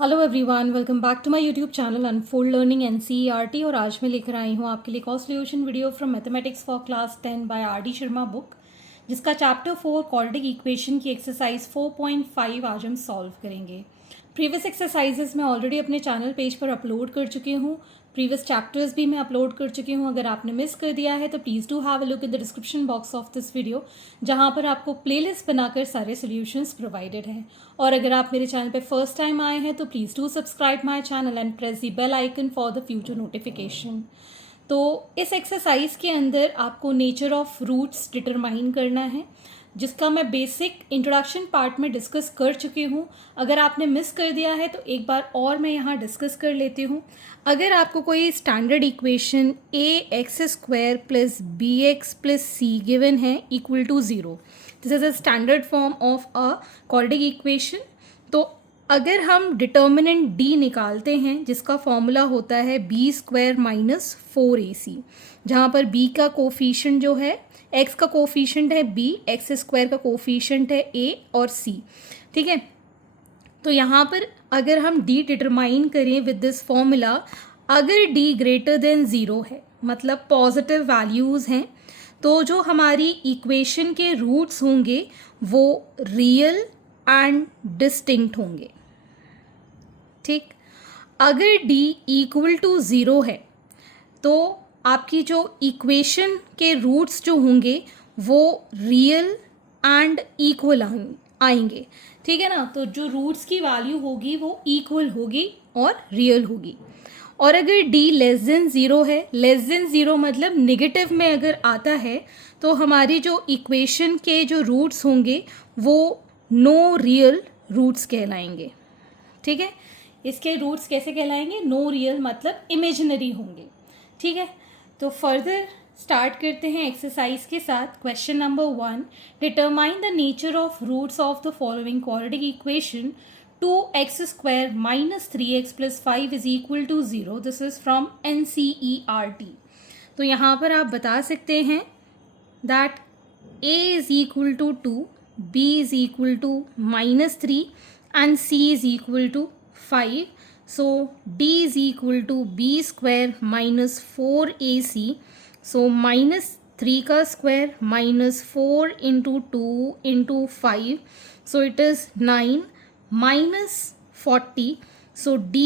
Hello everyone, welcome back to my YouTube channel unfold learning NCERT. और आज मैं लेकर आई हूँ आपके लिए cost solution video from mathematics for class 10 by R D. Sharma book, जिसका चैप्टर 4 क्वाड्रेटिक इक्वेशन की एक्सरसाइज 4.5 आज हम सॉल्व करेंगे। प्रीवियस एक्सरसाइजेस मैं ऑलरेडी अपने चैनल पेज पर अपलोड कर चुकी हूँ। प्रीवियस चैप्टर्स भी मैं अपलोड कर चुकी हूँ। अगर आपने मिस कर दिया है तो please do have a look in the description box of this video, जहाँ पर आपको प्लेलिस्ट बनाकर सारे सॉल्यूशंस प्रोवाइडेड हैं। और अगर आप मेरे चैनल पे फर्स्ट टाइम आए हैं तो please do subscribe my channel and press the bell icon for the future notification. तो इस एक्सरसाइज के अंदर आपको नेचर ऑफ रूट्स डिटरमाइन करना है, जिसका मैं बेसिक इंट्रोडक्शन पार्ट में डिस्कस कर चुकी हूँ। अगर आपने मिस कर दिया है तो एक बार और मैं यहाँ डिस्कस कर लेती हूँ। अगर आपको कोई standard equation ax² plus bx plus C given है equal to 0, this is a standard form of a quadratic equation. तो अगर हम डिटर्मिनेंट d निकालते हैं, जिसका फॉर्मूला होता है b² माइनस 4ac, जहाँ पर b का कोफिशिएंट जो है, x का कोफिशिएंट है b, x² का कोफिशिएंट है a और c, ठीक है। तो यहाँ पर अगर हम d डिटरमाइन करें विद दिस फॉर्मूला, अगर d ग्रेटर देन 0 है, मतलब पॉजिटिव वैल्यूज़ हैं, तो जो हमारी इक्वेशन के रूट्स होंगे वो रियल एंड डिस्टिंक्ट होंगे, ठीक। अगर d इक्वल टू 0 है तो आपकी जो इक्वेशन के रूट्स जो होंगे वो रियल एंड इक्वल आएंगे, ठीक है ना। तो जो रूट्स की वैल्यू होगी वो इक्वल होगी और रियल होगी। और अगर d लेस देन 0 है, लेस देन 0 मतलब नेगेटिव में अगर आता है, तो हमारी जो इक्वेशन के जो रूट्स होंगे वो नो रियल रूट्स कहलाएंगे, ठीक है। इसके रूट्स कैसे कहलाएंगे? नो रियल मतलब इमेजिनरी होंगे, ठीक है। तो फर्दर स्टार्ट करते हैं एक्सरसाइज के साथ। Question number 1, determine the nature of roots of the following quadratic equation 2x² minus 3x plus 5 is equal to 0। This is from NCERT। तो यहाँ पर आप बता सकते हैं that a is equal to 2, b is equal to minus 3 and c is equal to 5. So d is equal to b² minus 4ac. So minus 3 का square minus 4 into 2 into 5. So it is 9 minus 40. So d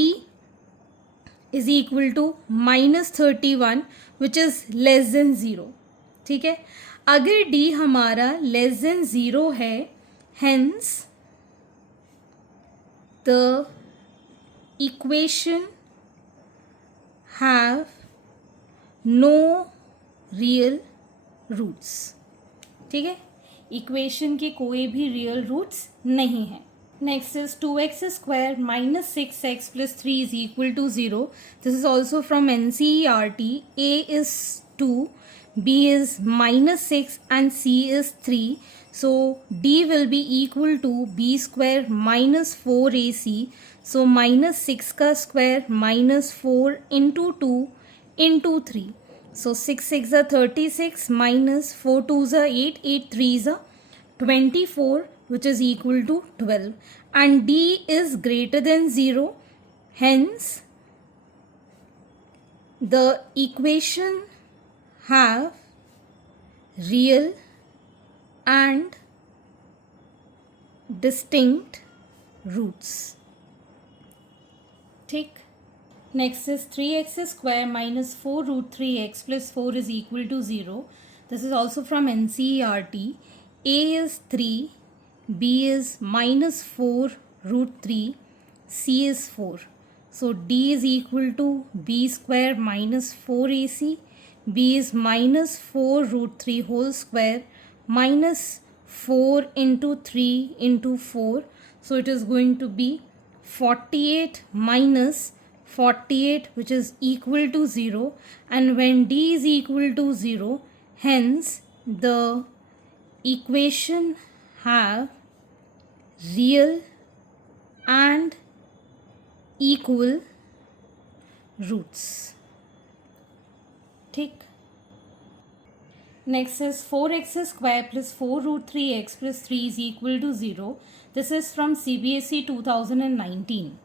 is equal to minus 31, which is less than 0, ठीक है। अगर d हमारा less than 0 है, hence the equation have no real roots, ठीक है। Equation के कोई भी रियल रूट्स नहीं है। Next is 2x² minus 6x plus 3 is equal to 0। This is also from NCERT। a is 2, b is minus 6 and c is 3. So d will be equal to b² minus 4ac. So minus 6 का square minus 4 into 2 into 3. So 6 6 are 36 minus 4 2s are 8, 8 3s are 24, which is equal to 12. And d is greater than 0. Hence the equation have real and distinct roots, ठीक। Next is 3x² minus 4 root 3x plus 4 is equal to 0। This is also from NCERT। a is 3, b is minus 4 root 3, c is 4. So d is equal to b² minus 4ac. b is minus 4 root 3 whole square minus 4 into 3 into 4. So it is going to be 48 minus 48, which is equal to 0. And when d is equal to 0, hence the equation have real and equal roots, ठीक। Next is 4x² plus 4 root 3x plus 3 is equal to 0. This is from CBSE 2019.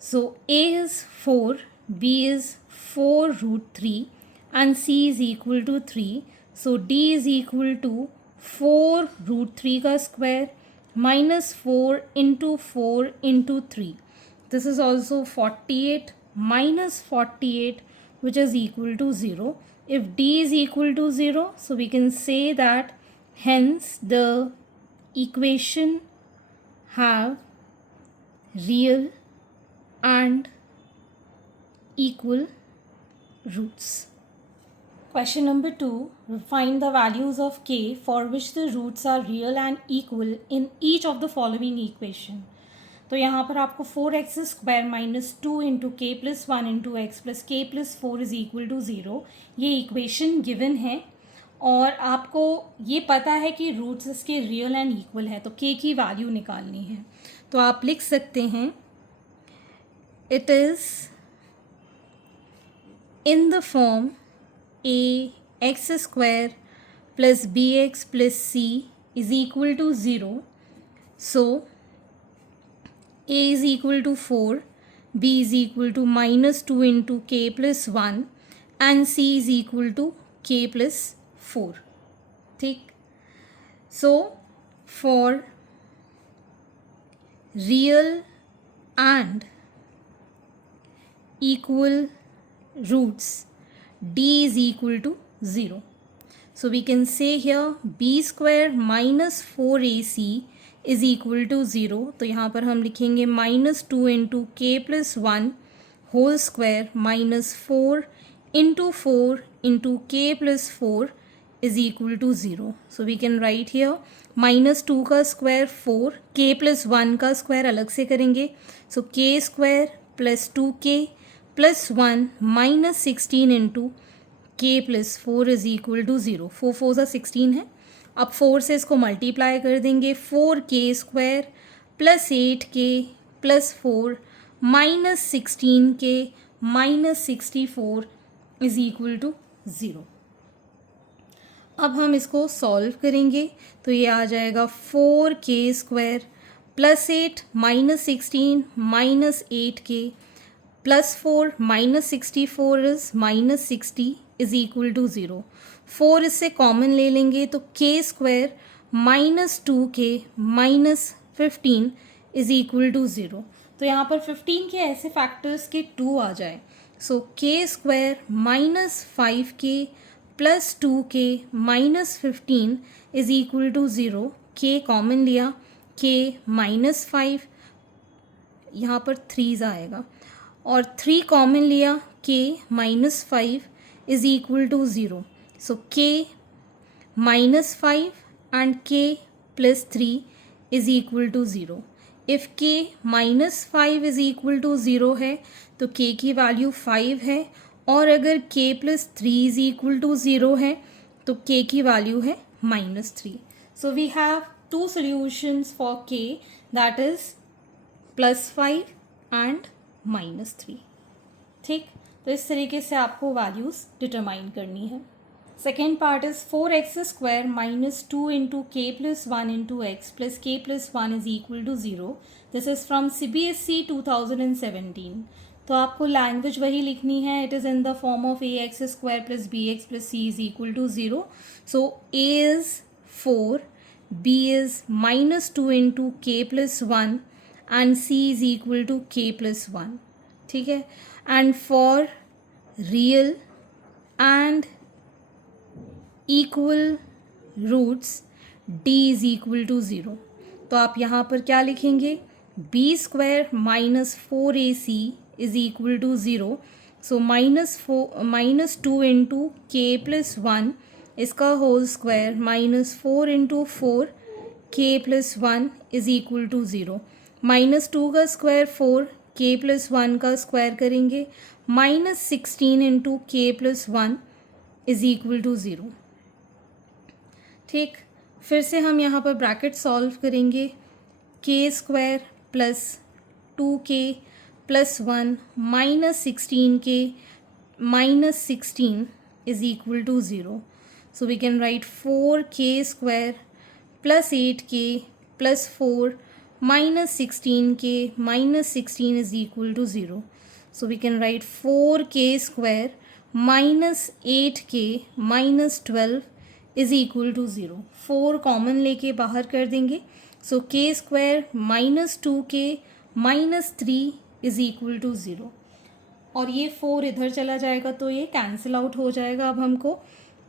So a is 4, b is 4 root 3 and c is equal to 3. So d is equal to 4 root 3 का square minus 4 into 4 into 3. This is also 48 minus 48, which is equal to 0. If d is equal to 0, so we can say that hence the equation have real and equal roots. Question number 2. Find the values of k for which the roots are real and equal in each of the following equation. तो यहाँ पर आपको 4x square minus 2 into के plus 1 into X plus K plus 4 is equal to 0 ये equation given है और आपको ये पता है कि रूट्स इसके रियल एंड इक्वल है, तो के की वैल्यू निकालनी है. तो आप लिख सकते हैं it is in the form a x square plus bx plus c is equal to 0. So a is equal to 4, b is equal to minus 2 into k plus 1 and c is equal to k plus 4. ठीक. So for real and equal roots d is equal to 0. So we can say here b square minus 4ac is equal to 0. तो यहाँ पर हम लिखेंगे minus 2 into k plus 1 whole square minus 4 into 4 into k plus 4 is equal to 0. So we can write here minus 2 का square 4, k plus 1 का square अलग से करेंगे. So k square plus 2k plus 1 minus 16 into k plus 4 is equal to 0. 4 4 सा 16 है. अब 4 से इसको मल्टीप्लाई कर देंगे. 4k square plus 8k plus 4 minus 16k minus 64 is equal to 0. अब हम इसको सॉल्व करेंगे तो ये आ जाएगा 4k square plus 8 minus 16 minus 8k plus 4 minus 64 is minus 60 is equal to 0. 4 इससे कॉमन ले लेंगे तो k square minus 2k minus 15 is equal to 0. तो यहाँ पर 15 के ऐसे फैक्टर्स के 2 आ जाए. So k square minus 5k plus 2k minus 15 is equal to 0. k common लिया, k माइनस 5, यहाँ पर 3 आएगा और 3 कॉमन लिया, k minus 5 is equal to 0. So k minus 5 and k plus 3 is equal to 0. If k minus 5 is equal to 0 है तो k की value 5 है और अगर k plus 3 is equal to 0 है तो k की वैल्यू है minus 3. So we have 2 solutions for k, that is plus 5 and minus 3. ठीक, तो इस तरीके से आपको वैल्यूज़ डिटरमाइन करनी है. Second part is 4x square minus 2 into के plus 1 into X plus K plus 1 is equal to 0. This is from CBSE 2017. तो आपको लैंग्वेज वही लिखनी है. It is in the form of ax square plus bx plus c is equal to 0. So a is 4, b is minus 2 into के plus 1 and c is equal to k plus 1. ठीक है. And for real and equal roots d is equal to 0. तो आप यहाँ पर क्या लिखेंगे, b square minus 4ac is equal to 0. So minus 2 into के प्लस 1 इसका whole square minus 4 into 4 k plus 1 is equal to 0. Minus 2 का square 4, k plus 1 का स्क्वायर करेंगे, माइनस 16 इंटू के प्लस 1 इज इक्वल टू 0. ठीक, फिर से हम यहाँ पर ब्रैकेट सॉल्व करेंगे. K square plus 2k plus 1 minus 16k minus 16 is equal to 0. So we can write 4k square plus 8k plus 4 minus 16k minus 16 is equal to 0. So we can write 4k square minus 8k minus 12 is equal to 0. 4 common लेके बाहर कर देंगे. So k square minus 2k minus 3 is equal to 0. और ये 4 इधर चला जाएगा तो ये कैंसिल आउट हो जाएगा. अब हमको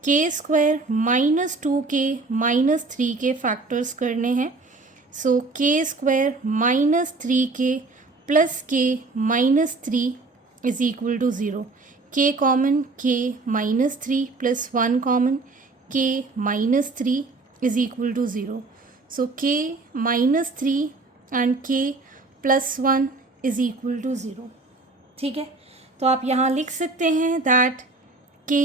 k square minus 2k minus 3 के फैक्टर्स करने हैं. So k square minus 3k plus k minus 3 is equal to 0. k common, k minus 3 plus 1 common, k minus 3 is equal to 0. So k minus 3 and k plus 1 is equal to 0. ठीक है, तो आप यहाँ लिख सकते हैं that k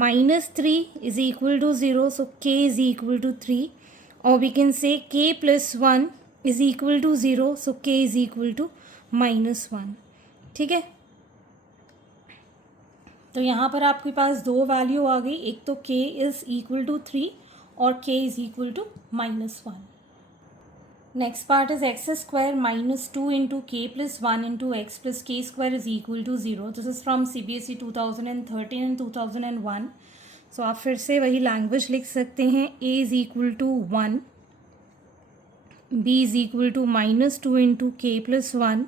minus 3 is equal to 0, so k is equal to 3, or we can say k plus 1 is equal to 0, so k is equal to minus 1. ठीक है, तो यहाँ पर आपके पास दो वैल्यू आ गई, एक तो k is equal to 3 और k is equal to minus 1. Next part is x square minus 2 into k plus 1 into x plus k square is equal to 0. This is from CBSE 2013 and 2001. So आप फिर से वही language लिख सकते हैं. a is equal to 1, b is equal to minus 2 into k plus 1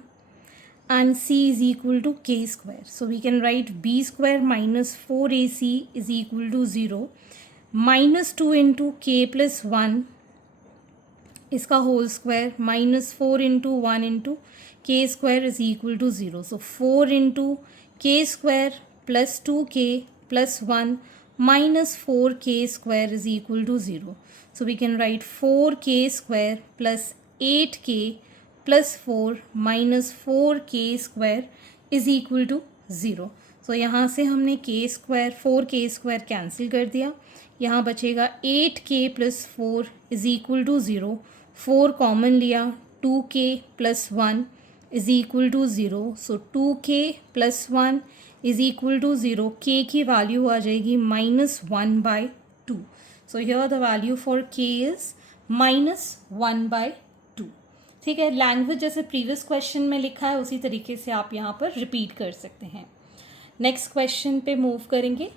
and c is equal to k square. So we can write b square minus 4ac is equal to 0. Minus 2 into k plus 1 इसका whole square minus 4 into 1 into के square is equal to 0. So 4 into के square plus 2k plus 1 minus 4k square is equal to 0. So we can write 4k square plus 8k plus 4 minus 4k square is equal to 0. So यहाँ से हमने k square 4k square cancel कर दिया. यहाँ बचेगा 8k plus 4 is equal to 0. 4 common लिया, 2k plus 1 is equal to 0. So 2k plus 1 is equal to 0. k की value आ जाएगी minus 1/2. So here the value for k is minus 1/2. ठीक है, लैंग्वेज जैसे प्रीवियस क्वेश्चन में लिखा है उसी तरीके से आप यहाँ पर रिपीट कर सकते हैं. नेक्स्ट क्वेश्चन पे मूव करेंगे.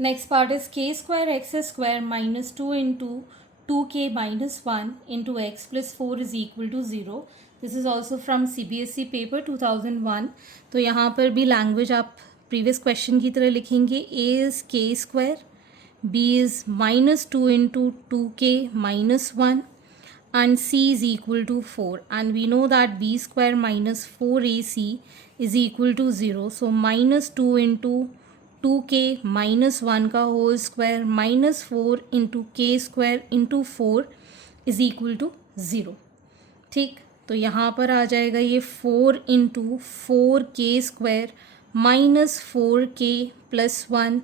Next part is k square x square minus 2 into 2k minus 1 into x plus 4 is equal to 0. This is also from CBSE paper 2001. तो यहाँ पर भी लैंग्वेज आप प्रीवियस क्वेश्चन की तरह लिखेंगे. a is k square, b is minus 2 into 2k minus 1 and c is equal to 4. And we know that b square minus 4ac is equal to 0. So minus 2 into 2k minus 1 का whole square minus 4 into के square into 4 is equal to 0. ठीक, तो यहाँ पर आ जाएगा ये 4 into 4k square minus 4k plus 1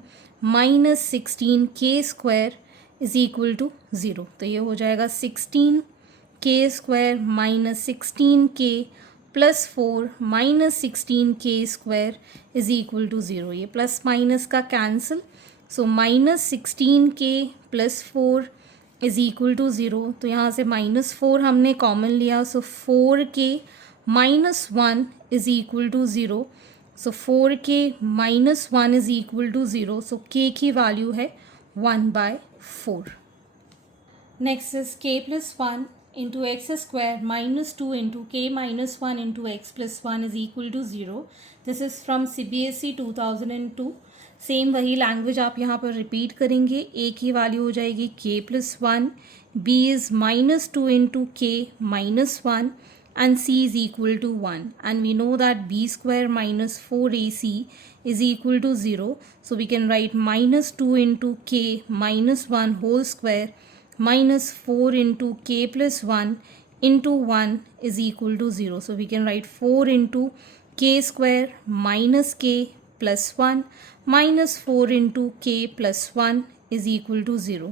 minus 16k square is equal to 0. तो ये हो जाएगा 16k square minus 16k plus 4 minus 16k square is equal to 0. ये प्लस माइनस का cancel. So minus 16k plus 4 is equal to 0. तो यहाँ से minus 4 हमने कॉमन लिया. So 4k minus 1 is equal to 0. So 4k minus 1 is equal to 0. So k की value है 1/4. Next is k plus 1 into x square minus 2 into k minus 1 into x plus 1 is equal to 0. This is from CBSE 2002. Same वही language आप यहाँ पर repeat करेंगे. a की value हो जाएगी k plus 1, b is minus 2 into k minus 1 and c is equal to 1. And we know that b square minus 4ac is equal to 0. So we can write minus 2 into k minus 1 whole square minus 4 into k plus 1 into 1 is equal to 0. So we can write 4 into k square minus k plus 1 minus 4 into k plus 1 is equal to 0.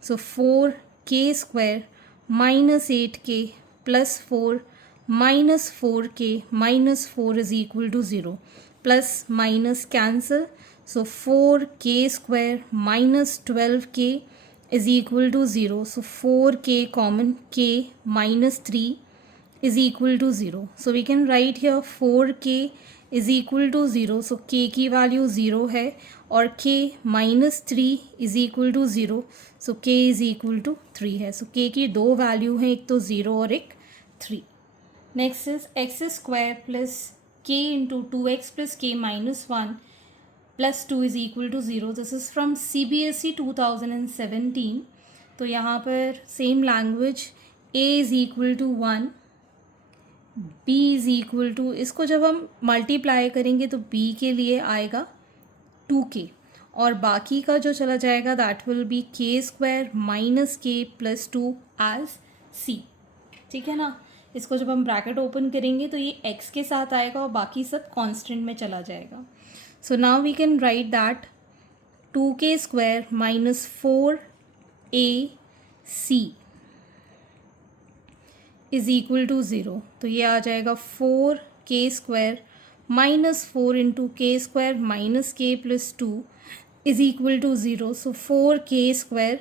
So 4k square minus 8k plus 4 minus 4k minus 4 is equal to 0. Plus minus cancel. So 4k square minus 12k is equal to 0. So 4k common, k minus 3 is equal to 0. So we can write here 4k is equal to 0. So k की value 0 है और k minus 3 is equal to 0. So k is equal to 3 है. So k की दो value हैं, एक तो 0 और एक 3. Next is x square plus k into 2x plus k minus 1 plus 2 is equal to 0. This is from CBSE 2017. तो यहाँ पर same language, a is equal to 1, b is equal to, इसको जब हम मल्टीप्लाई करेंगे तो b के लिए आएगा 2k और बाकी का जो चला जाएगा that will be k square minus k plus 2 as c. ठीक है ना. इसको जब हम ब्रैकेट ओपन करेंगे तो ये x के साथ आएगा और बाकी सब कांस्टेंट में चला जाएगा. So now we can write that 2k square minus 4ac is equal to 0. तो ये आ जाएगा 4k स्क्वायर माइनस 4 इंटू के square minus k plus 2 is equal to 0. So 4k square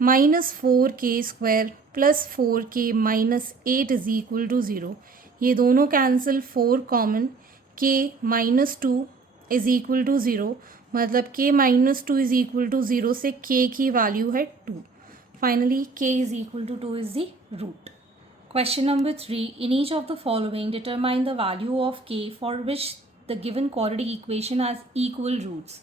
minus 4k square plus 4k minus 8 is equal to 0. ये दोनों cancel, 4 common, k minus 2 is equal to 0. मतलब k minus 2 is equal to 0 से k की value है 2. Finally k is equal to 2 is the root. Question number 3. In each of the following, determine the value of k for which the given quadratic equation has equal roots.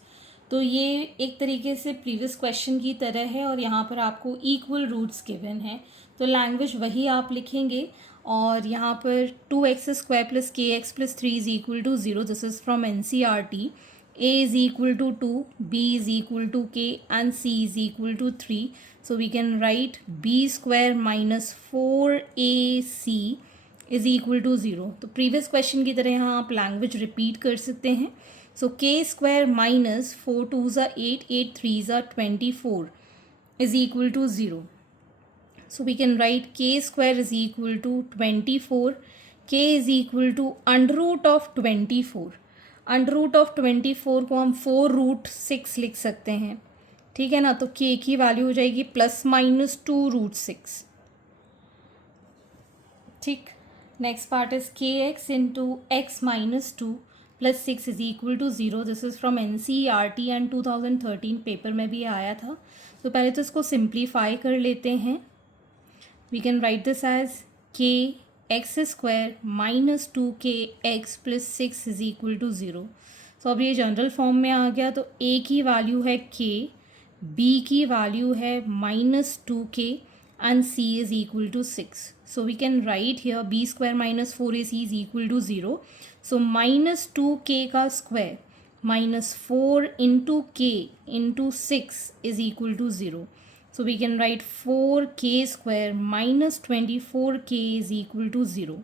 तो ये एक तरीके से previous question की तरह है और यहाँ पर आपको इक्वल रूट्स गिवन है. तो लैंग्वेज वही आप लिखेंगे और यहाँ पर 2x square plus k x plus 3 is equal to 0. This is from NCERT. a is equal to 2, b is equal to k and c is equal to 3. So we can write b square minus 4ac is equal to 0. तो previous question की तरह यहाँ आप language repeat कर सकते हैं. So k square minus 4 2s are 8, 8 3s are 24 is equal to 0. So we can write k square is equal to 24. k is equal to under root of 24. Under root of 24 को हम 4 root 6 लिख सकते हैं. ठीक है ना. तो k की वैल्यू हो जाएगी प्लस माइनस 2 रूट 6. ठीक. Next part is k x into x minus 2 plus 6 is equal to 0. This is from NCERT and 2013 paper में भी आया था. तो पहले तो इसको सिंप्लीफाई कर लेते हैं. We can write this as K X square minus 2k X plus 6 is equal to 0. So अब ये जनरल फॉर्म में आ गया. तो a की वैल्यू है k, b की वैल्यू है minus 2k and c is equal to 6. So we can write here b square minus 4ac is equal to 0. So minus 2k का square minus 4 into k into 6 is equal to 0. So we can write 4k square minus 24k is equal to 0.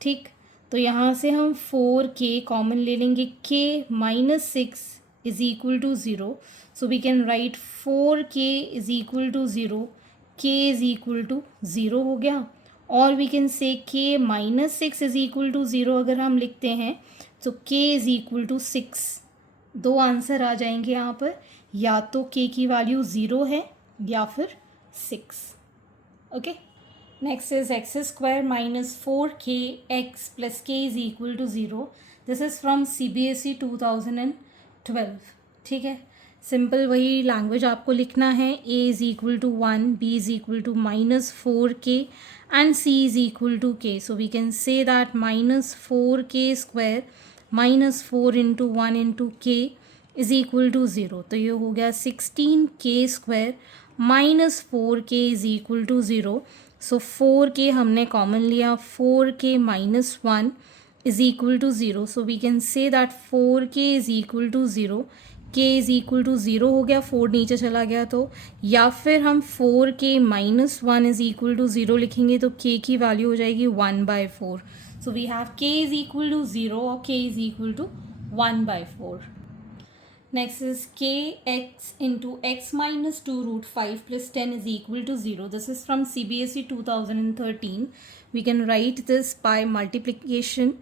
ठीक. तो यहाँ से हम 4k common ले लेंगे. k minus 6 is equal to 0. So we can write 4k is equal to 0. k is equal to 0 हो गया. और we can say k minus 6 is equal to 0 अगर हम लिखते हैं तो k is equal to 6. दो आंसर आ जाएंगे यहाँ पर. या तो k की वैल्यू 0 है या फिर 6. Okay. Next is x square minus 4k x plus k is equal to 0. This is from CBSE 2012. ठीक है. सिंपल वही लैंग्वेज आपको लिखना है. a is equal to 1, b is equal to minus 4k and c is equal to k. So we can say that minus 4k square minus 4 into 1 into k is equal to 0. तो ये हो गया 16k square minus 4k is equal to 0. So 4k हमने common लिया. 4k minus 1 is equal to 0. So we can say that 4k is equal to 0. k is equal to 0 हो गया. 4 नीचे चला गया तो. या फिर हम 4k minus 1 is equal to 0 लिखेंगे तो k की वैल्यू हो जाएगी 1/4. So we have k is equal to 0 और k is equal to 1/4. Next is kx into x minus 2 root 5 plus 10 is equal to 0. This is from CBSE 2013. We can write this by multiplication.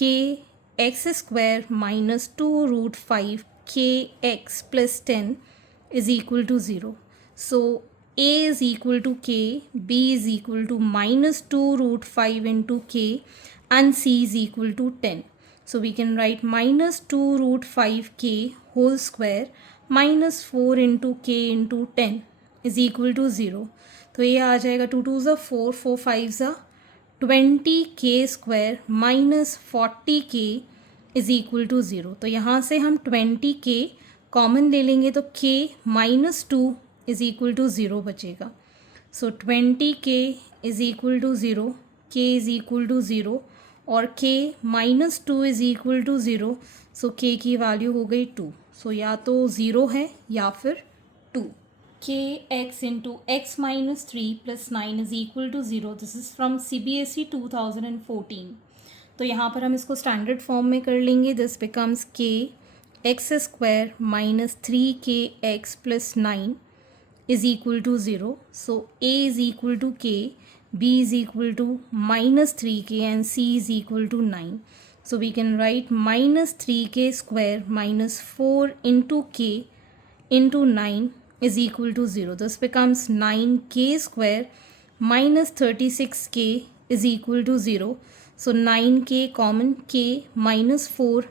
Kx square minus 2 root 5 kx plus 10 is equal to 0. So a is equal to k, b is equal to minus 2 root 5 into k, and c is equal to 10. So we can write minus 2 root 5k whole square minus 4 into k into 10 is equal to 0. तो ये आ जाएगा 2 2 ज़ा 4, 4 5 ज़ा 20k square minus 40k is equal to 0. तो यहाँ से हम 20k कॉमन ले लेंगे तो k minus 2 is equal to 0 बचेगा. So 20k is equal to 0, k is equal to 0 और k minus 2 is equal to 0. So k की वैल्यू हो गई 2. सो या तो 0 है या फिर 2. kx into x minus 3 plus 9 is equal to 0. This is from CBSE 2014. तो यहाँ पर हम इसको स्टैंडर्ड फॉर्म में कर लेंगे. This becomes k x square minus 3kx plus 9 is equal to 0. So a is equal to k, b is equal to minus 3k and c is equal to 9. So we can write minus 3k square minus 4 into k into 9 is equal to 0. This becomes 9k square minus 36k is equal to 0. So 9k common, k minus 4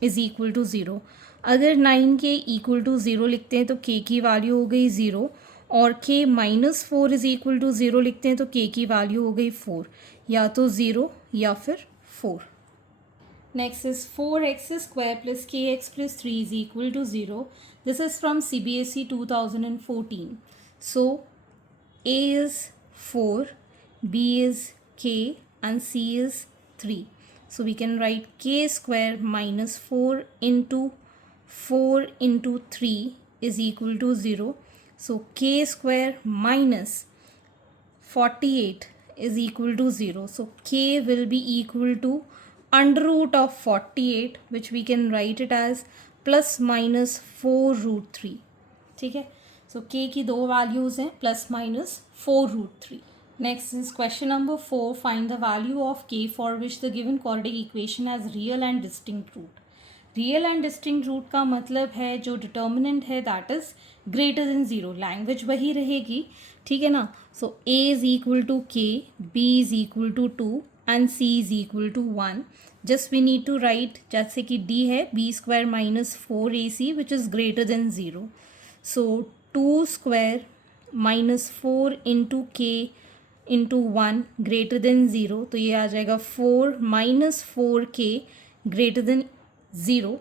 is equal to 0. अगर 9k equal to 0 लिखते हैं तो k की value हो गई 0 और k minus 4 is equal to 0 लिखते हैं तो k की वैल्यू हो गई 4. या तो 0 या फिर 4. Next is 4x square plus kx plus 3 is equal to 0. This is from CBSE 2014. So a is 4, b is k and c is 3. So we can write k square minus 4 into 3 is equal to 0. So k square minus 48 is equal to 0. So k will be equal to under root of 48, which we can write it as plus minus 4 root 3. ठीक है. So k की दो values हैं plus minus 4 root 3. Next is question number 4. Find the value of k for which the given quadratic equation has real and distinct root. Real and distinct root का मतलब है जो determinant है that is greater than 0. Language वही रहेगी. ठीक है ना. So a is equal to k, b is equal to 2 and c is equal to 1. Just we need to write जैसे कि d है b square minus 4ac which is greater than 0. So 2 square minus 4 into k into 1 greater than 0. तो ये आ जाएगा 4 minus 4k greater than 0.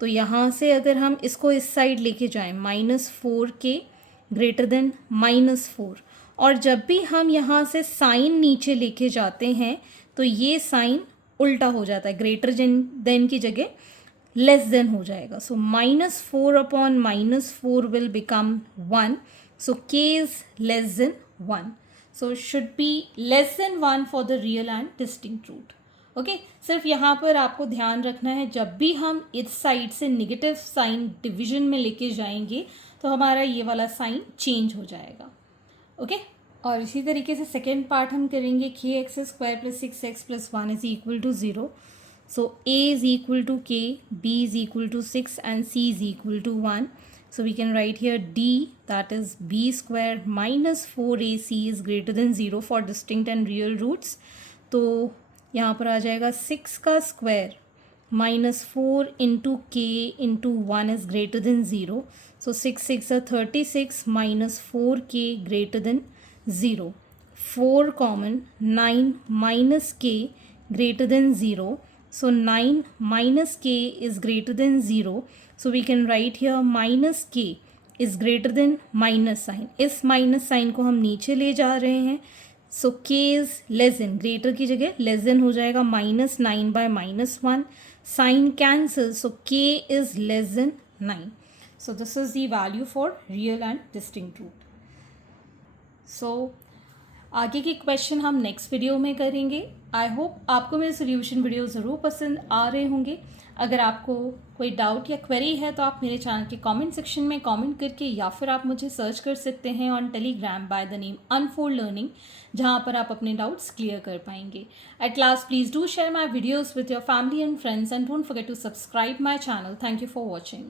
तो यहाँ से अगर हम इसको इस साइड लेके जाएं minus 4k greater than minus 4 और जब भी हम यहाँ से साइन नीचे लेके जाते हैं तो ये साइन उल्टा हो जाता है. ग्रेटर देन की जगह लेस देन हो जाएगा. So minus 4 upon minus 4 will become 1. So k is less than 1. So should be less than 1 for the real and distinct root. Okay. सिर्फ यहाँ पर आपको ध्यान रखना है जब भी हम इस साइड से नेगेटिव साइन डिवीजन में लेके जाएंगे तो हमारा ये वाला साइन चेंज हो जाएगा. ओके. और इसी तरीके से सेकेंड पार्ट हम करेंगे k x square plus 6x plus 1 is equal to 0. So a is equal to k, b is equal to 6 and c is equal to 1. So we can write here d that is b square minus 4ac is greater than 0 for distinct and real roots. तो यहाँ पर आ जाएगा 6 का square minus 4 into k into 1 is greater than 0. So 6 6 36 minus 4k greater than 0. 4 common, 9 minus k greater than 0. So 9 minus k is greater than 0. So we can write here minus k is greater than minus sign. इस minus sign को हम नीचे ले जा रहे हैं. So k is less than, greater की जगह less than हो जाएगा minus 9 by minus 1. Sign cancels. So k is less than 9. So this is the value for real and distinct root. सो आगे के क्वेश्चन हम नेक्स्ट वीडियो में करेंगे. I hope आपको मेरे सोल्यूशन वीडियो ज़रूर पसंद आ रहे होंगे. अगर आपको कोई डाउट या क्वेरी है तो आप मेरे चैनल के कमेंट सेक्शन में कमेंट करके या फिर आप मुझे सर्च कर सकते हैं on Telegram by the name unfold learning, जहां पर आप अपने डाउट्स क्लियर कर पाएंगे. At last please do share my videos with your family and friends and don't forget to subscribe my channel. Thank you for watching.